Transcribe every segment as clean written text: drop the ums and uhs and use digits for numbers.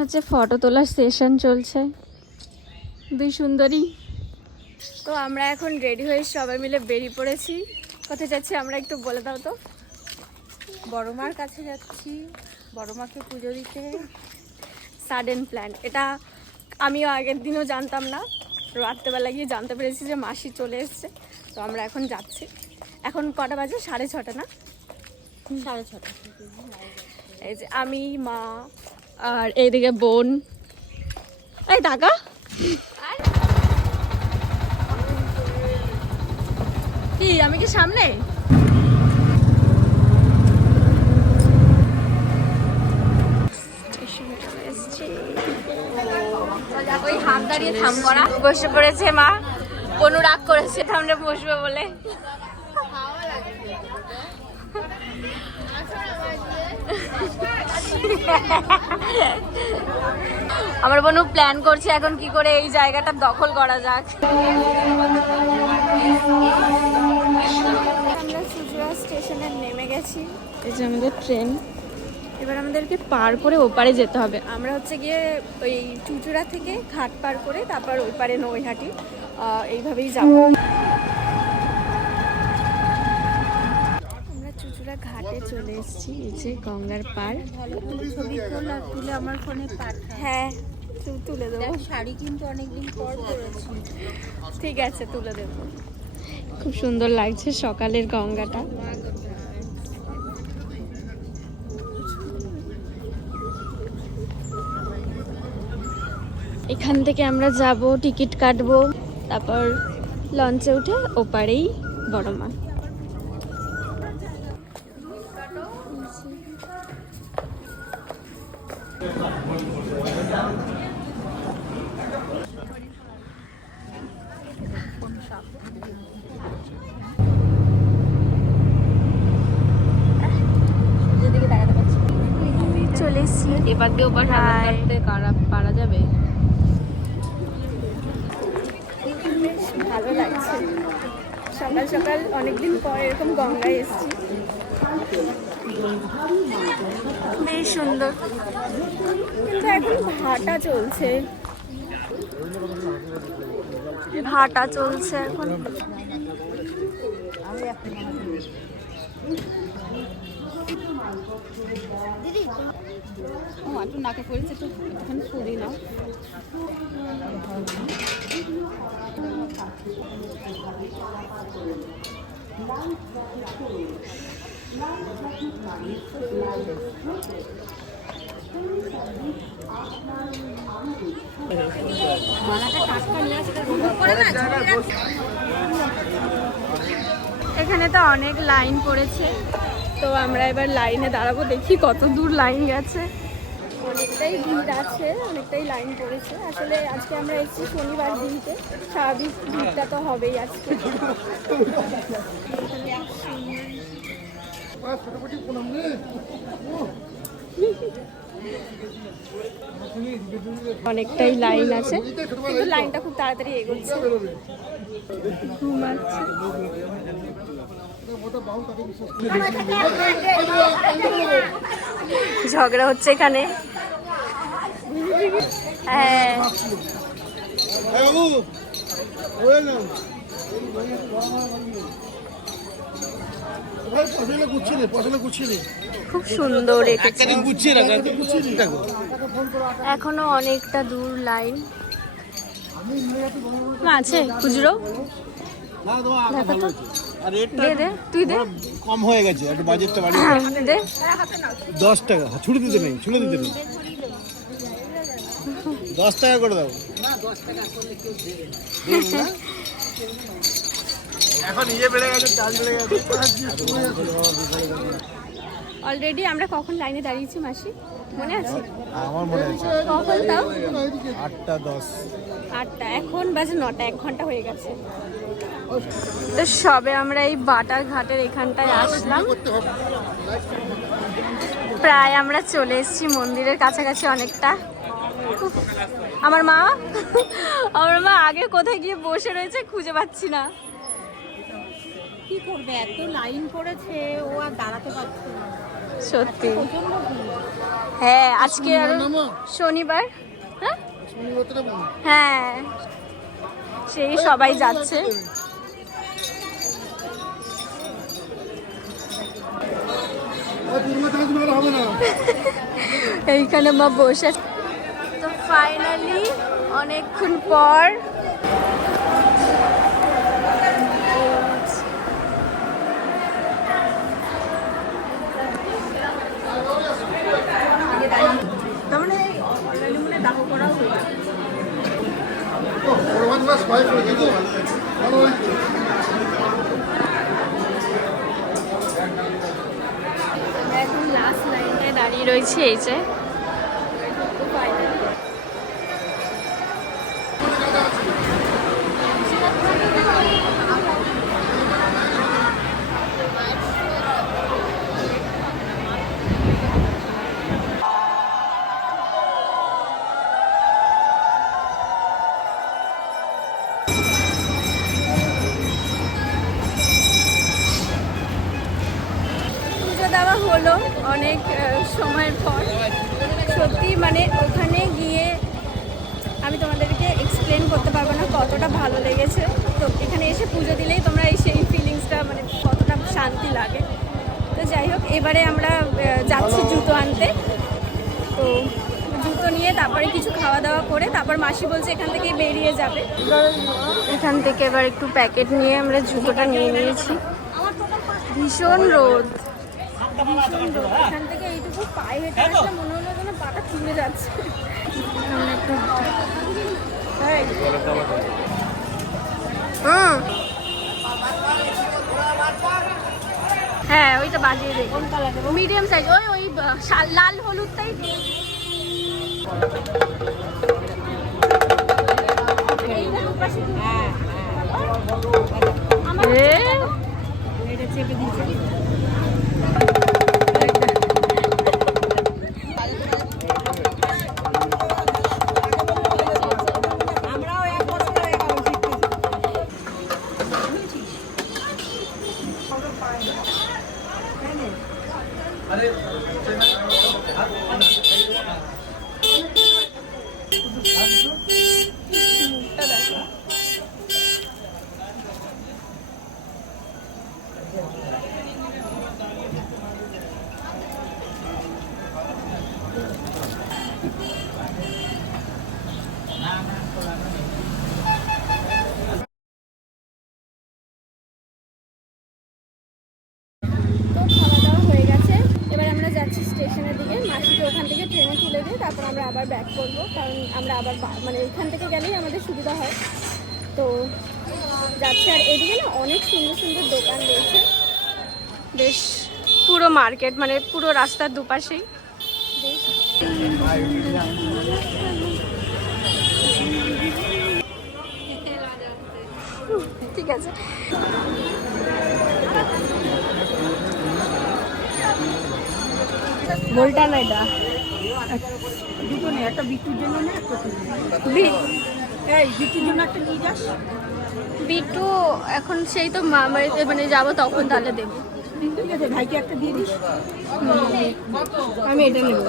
হচ্ছে ফটো তোলার সেশন চলছে, দুই সুন্দরী। তো আমরা এখন রেডি হয়ে সবাই মিলে বেরিয়ে পড়েছি। কোথায় যাচ্ছি আমরা একটু বলে দাও তো। বড় মার কাছে যাচ্ছি, বড় মাকে পুজো দিতে। সাডেন প্ল্যান এটা, আমিও আগের দিনও জানতাম না, রাত্রেবেলা গিয়ে জানতে পেরেছি যে মাসি চলে এসছে। তো আমরা এখন যাচ্ছি। এখন কটা বাজে? 6:30 না? 6:30। এই যে আমি, মা, আর এইদিকে বোন। এই টাকা কি, আমি কি সামনে? ওই হাত দাঁড়িয়ে থাম করা বসে পড়েছে মা, কোনো রাগ করেছে সামনে বসবে বলে। আমার বোনও প্ল্যান করছে এখন কি করে এই জায়গাটা দখল করা যাক। আমরা চুচুড়া স্টেশনে নেমে গেছি, এই যে আমাদের ট্রেন। এবার আমাদেরকে পার করে ওপারে যেতে হবে। আমরা হচ্ছে গিয়ে ওই চুচুড়া থেকে ঘাট পার করে তারপর ওই পারে নৈহাটি, এইভাবেই যাব। আমরা চুচুড়া ঘাটে চলে এসেছি, এই যে গঙ্গার পার। ভালো ছবি তুলে আমার ফোনে পাঠা। হ্যাঁ তুলে দেবো। শাড়ি কিন্তু অনেকদিন পর পরেছি। ঠিক আছে, তুলে দেবো। খুব সুন্দর লাগছে সকালের গঙ্গাটা। এখান থেকে আমরা যাব, টিকিট কাটবো, তারপর লঞ্চে উঠে ওপারেই বড় মা। চলে এসছি, এবার দিয়ে ওপার কাটতে পারা যাবে। বেশ ভালো লাগছে, সকাল সকাল অনেকদিন পর এরকম গঙ্গায় এসেছি। বেশ সুন্দর, কিন্তু এখন ভাটা চলছে, ভাটা চলছে এখন। ও একটু নাকে পড়েছে, তো এখন ফুরি না। এখানে তো অনেক লাইন পড়েছে, তো আমরা এবার লাইনে দাঁড়াবো, দেখি কত দূর লাইন গেছে। অনেকটাই ভিড় আছে, অনেকটাই লাইন পড়েছে। আসলে আজকে আমরা এসেছি শনিবার দিনতে, স্বাভাবিক ভিড়টা তো হবেই আজকে। অনেকটাই লাইন আছে, কিন্তু লাইনটা খুব তাড়াতাড়ি এগোচ্ছে। ঘুমাচ্ছে। ঝগড়া হচ্ছে এখানে। হ্যাঁ খুব সুন্দর, এখনো অনেকটা দূর লাইন আছে। খুচরো দে দে, তুই দে। কম হয়ে গেছে, একটু বাজেটটা বাড়িয়ে দে 10 টাকা। ছুটে দিতে নেই, ছুটে দিতে নেই, 10 টাকা করে দাও। এখন ইয়ে বেড়ে গেছে, চার্জ বেড়ে গেছে। অলরেডি আমরা কখন লাইনে দাঁড়িয়েছি মাসি, মনে আছে? আমার মনে আছে কখন তাও? 8:10। 8টা, এখন বাজে 9টা, 1 ঘন্টা হয়ে গেছে। তো সবে আমরা এই বাটার ঘাটের এখানটায় আসলাম, প্রায় আমরা চলে এসেছি মন্দিরের কাছাকাছি অনেকটা। আমার মা আগে কোথায় গিয়ে বসে রয়েছে, খুঁজে পাচ্ছি না। কি করবে, এত লাইন পড়েছে, ও আর দাঁড়াতে পারছে না। সত্যি হ্যাঁ আজকে আর শনিবার। হ্যাঁ হ্যাঁ সেই সবাই যাচ্ছে। এইখানে মা বসে আছে। তো ফাইনালি অনেকক্ষণ পর এখন লাস্ট লাইনে দাঁড়িয়ে রয়েছে এই যে দেওয়া হলো অনেক সময়ের পর। সত্যি মানে ওখানে গিয়ে আমি তোমাদেরকে এক্সপ্লেন করতে পারবো না কতটা ভালো লেগেছে। তো এখানে এসে পুজো দিলেই তোমরা এই সেই ফিলিংসটা মানে কতটা শান্তি লাগে। তো যাই হোক এবারে আমরা যাচ্ছি জুতো আনতে। তো জুতো নিয়ে তারপরে কিছু খাওয়া দাওয়া করে তারপর মাসি বলছে এখান থেকেই বেরিয়ে যাবে। এখান থেকে এবার একটু প্যাকেট নিয়ে আমরা জুতোটা নিয়ে নিয়েছি। ভীষণ রোদ, এখান থেকে এইটুকু পায়ে হেঁটে আসলে মনে হলো যেন পাটা ফুলে যাচ্ছে। হ্যাঁ ওইটা বাজিয়ে দেয় মিডিয়াম সাইজ ওই ওই লাল হলুদটাই চেপে দিয়েছে। স্টেশনের দিকে মাসিকে ওখান থেকে ট্রেনে তুলে দিয়ে তারপর আমরা আবার ব্যাক করবো, কারণ আমরা আবার মানে এখান থেকে গেলেই আমাদের সুবিধা হয়। তো যাচ্ছে। আর এদিকে না অনেক সুন্দর সুন্দর দোকান রয়েছে, বেশ পুরো মার্কেট মানে পুরো রাস্তার দুপাশেই বেশ। ঠিক আছে বলটা না এটা দুটো নেই, একটা বিটুর জন্য না বিটুর জন্য একটা নিয়ে যাস। বিটু এখন সেই তো মামারিতে মানে যাবো তখন তাহলে দেবো। ঠিক আছে ভাইকে একটা দিয়ে দিস, আমি এটা নেবো।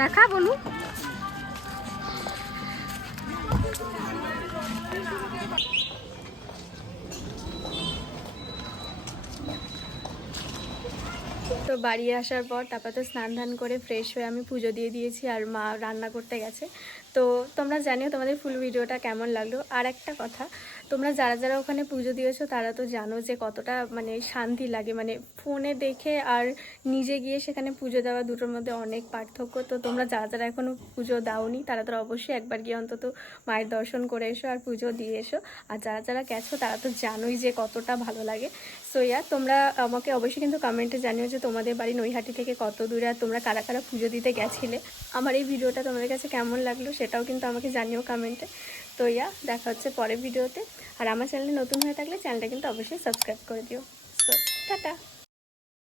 দেখা বলু তো বাড়ি আসার পর তারপর তো স্নান ধান করে ফ্রেশ হয়ে আমি পুজো দিয়ে দিয়েছি আর মা রান্না করতে গেছে। তো তোমরা জানিও তোমাদের ফুল ভিডিওটা কেমন লাগলো। আর একটা কথা, তোমরা যারা যারা ওখানে পুজো দিয়েছো তারা তো জানো যে কতটা মানে শান্তি লাগে, মানে ফোনে দেখে আর নিজে গিয়ে সেখানে পুজো দেওয়া দুটোর মধ্যে অনেক পার্থক্য। তো তোমরা যারা যারা এখনও পুজো দাওনি তারা তো অবশ্যই একবার গিয়ে অন্তত মায়ের দর্শন করে এসো আর পুজো দিয়ে এসো। আর যারা যারা গেছো তারা তো জানোই যে কতটা ভালো লাগে। সো তোমরা আমাকে অবশ্যই কিন্তু কমেন্টে জানিও যে তোমাদের বাড়ি নৈহাটি থেকে কত দূরে আর তোমরা কারা কারা পুজো দিতে গেছিলে। আমার এই ভিডিওটা তোমাদের কাছে কেমন লাগলো সেটাও কিন্তু আমাকে জানিও কমেন্টে। তো দেখা হচ্ছে পরের ভিডিওতে। আর আমার চ্যানেলে নতুন হয়ে থাকলে চ্যানেলটা কিন্তু অবশ্যই সাবস্ক্রাইব করে দিও। So tata.